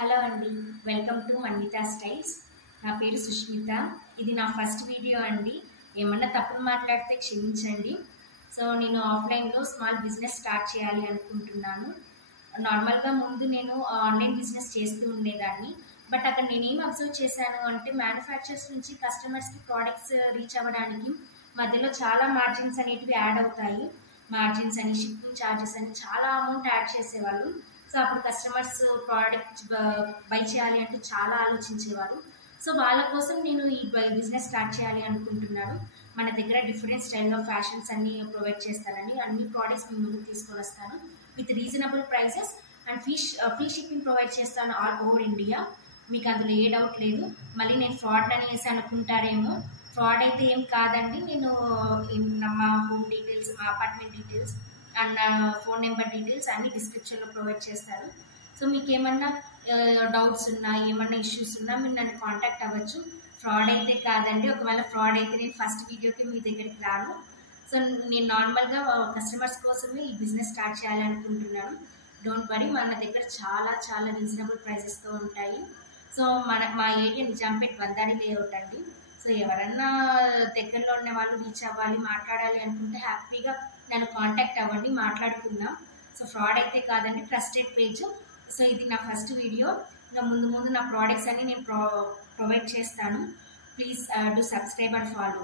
Hello అండి, welcome to మన్వితా styles. నా పేరు సుష్మిత. ఇది నా ఫస్ట్ వీడియో అండి. ఏమన్నా తప్పులు మాట్లాడితే క్షమించండి. సో నేను ఆఫ్లైన్లో స్మాల్ బిజినెస్ స్టార్ట్ చేయాలి అనుకుంటున్నాను. నార్మల్గా ముందు నేను ఆన్లైన్ బిజినెస్ చేస్తూ ఉండేదాన్ని. బట్ అక్కడ నేనేం అబ్జర్వ్ చేశాను అంటే మ్యానుఫ్యాక్చర్స్ నుంచి కస్టమర్స్కి ప్రోడక్ట్స్ రీచ్ అవ్వడానికి మధ్యలో చాలా మార్జిన్స్ అనేటివి యాడ్ అవుతాయి. మార్జిన్స్ అని, షిప్పింగ్ ఛార్జెస్ అని చాలా అమౌంట్ యాడ్ చేసేవాళ్ళు. సో అప్పుడు కస్టమర్స్ ప్రోడక్ట్ బై చేయాలి అంటే చాలా ఆలోచించేవారు. సో వాళ్ళ కోసం నేను ఈ బిజినెస్ స్టార్ట్ చేయాలి అనుకుంటున్నాను. మన దగ్గర డిఫరెంట్ స్టైల్లో ఫ్యాషన్స్ అన్ని ప్రొవైడ్ చేస్తానండి. అన్ని ప్రోడక్ట్స్ మీ ముందుకు తీసుకొని వస్తాను with reasonable prices and free shipping provide చేస్తాను ఆల్ ఓవర్ ఇండియా. మీకు అందులో ఏ డౌట్ లేదు. మళ్ళీ నేను ఫ్రాడ్ అనేసి అనుకుంటారేమో. ఫ్రాడ్ అయితే ఏం కాదండి. నేను మా హోమ్ డీటెయిల్స్, మా అపార్ట్మెంట్ డీటెయిల్స్ అండ్ నా ఫోన్ నెంబర్ డీటెయిల్స్ అన్ని డిస్క్రిప్షన్లో ప్రొవైడ్ చేస్తాను. సో మీకు ఏమన్నా డౌట్స్ ఉన్నా, ఏమన్నా ఇష్యూస్ ఉన్నా మీరు నన్ను కాంటాక్ట్ అవ్వచ్చు. ఫ్రాడ్ అయితే కాదండి. ఒకవేళ ఫ్రాడ్ అయితే నేను ఫస్ట్ వీడియోకి మీ దగ్గరికి రాను. సో నేను నార్మల్గా కస్టమర్స్ కోసమే ఈ బిజినెస్ స్టార్ట్ చేయాలి అనుకుంటున్నాను. డోంట్ వరీ, మన దగ్గర చాలా చాలా రీజనబుల్ ప్రైజెస్తో ఉంటాయి. సో మా ఏరియా నిజాంపేట్ బందారి లేఅవుట్ అండి. సో ఎవరన్నా దగ్గరలో ఉన్న వాళ్ళు రీచ్ అవ్వాలి, మాట్లాడాలి అనుకుంటే హ్యాపీగా నన్ను కాంటాక్ట్ అవ్వండి, మాట్లాడుకుందాం. సో ఫ్రాడ్ అయితే కాదండి, ట్రస్టెడ్ పేజ్. సో ఇది నా ఫస్ట్ వీడియో. ఇంకా ముందు నా ప్రోడక్ట్స్ అన్ని నేను ప్రొవైడ్ చేస్తాను. Please do subscribe and follow.